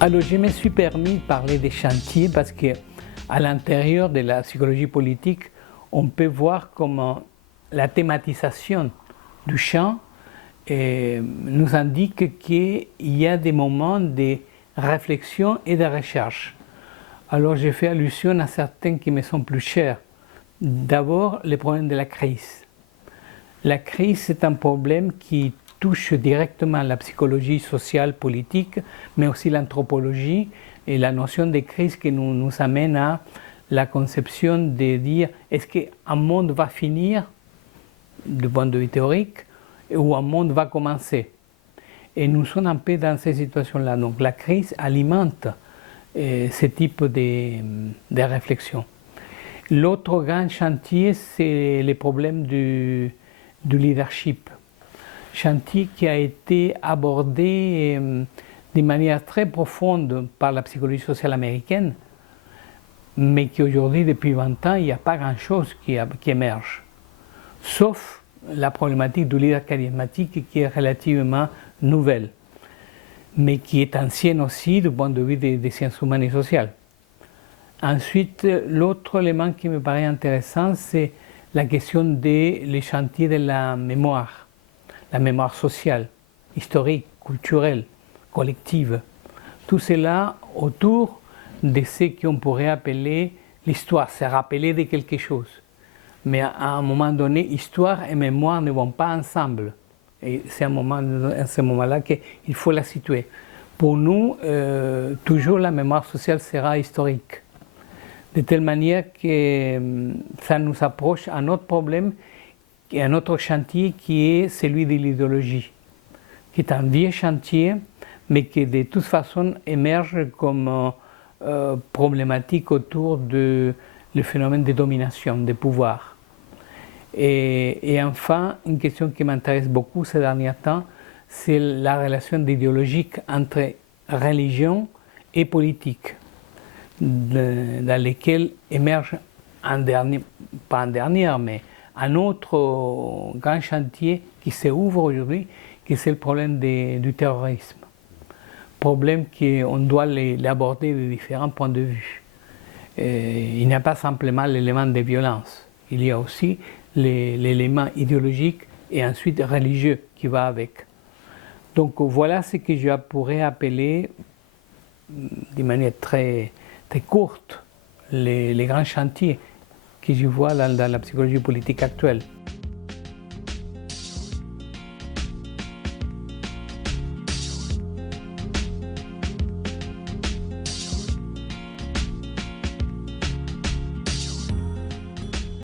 Alors, je me suis permis de parler des chantiers parce qu'à l'intérieur de la psychologie politique, on peut voir comment la thématisation du champ nous indique qu'il y a des moments de réflexion et de recherche. Alors, j'ai fait allusion à certains qui me sont plus chers. D'abord, le problème de la crise. La crise, c'est un problème qui touche directement la psychologie sociale, politique, mais aussi l'anthropologie et la notion de crise qui nous amène à la conception de dire est-ce qu'un monde va finir du point de vue théorique ou un monde va commencer. Et nous sommes un peu dans ces situations-là. Donc la crise alimente ce type de réflexion. L'autre grand chantier, c'est les problèmes du leadership. Chantier qui a été abordé de manière très profonde par la psychologie sociale américaine, mais qu'aujourd'hui, depuis 20 ans, il n'y a pas grand-chose qui émerge. Sauf la problématique du leader charismatique qui est relativement nouvelle, mais qui est ancienne aussi du point de vue des sciences humaines et sociales. Ensuite, l'autre élément qui me paraît intéressant, c'est la question des chantiers de la mémoire sociale, historique, culturelle, collective. Tout cela autour de ce qu'on pourrait appeler l'histoire, c'est rappeler de quelque chose. Mais à un moment donné, histoire et mémoire ne vont pas ensemble. Et c'est à ce moment-là qu'il faut la situer. Pour nous, toujours la mémoire sociale sera historique. De telle manière que ça nous approche à un autre problème, un autre chantier qui est celui de l'idéologie, qui est un vieux chantier, mais qui de toute façon émerge comme problématique autour du phénomène de domination, de pouvoir. Et enfin, une question qui m'intéresse beaucoup ces derniers temps, c'est la relation idéologique entre religion et politique, dans lesquelles émerge pas un dernier, mais un autre grand chantier qui s'ouvre aujourd'hui, qui c'est le problème du terrorisme. Problème qu'on doit l'aborder de différents points de vue. Il n'y a pas simplement l'élément de violence, il y a aussi l'élément idéologique et ensuite religieux qui va avec. Donc voilà ce que je pourrais appeler, de manière très, très courte, les grands chantiers que je vois dans la psychologie politique actuelle.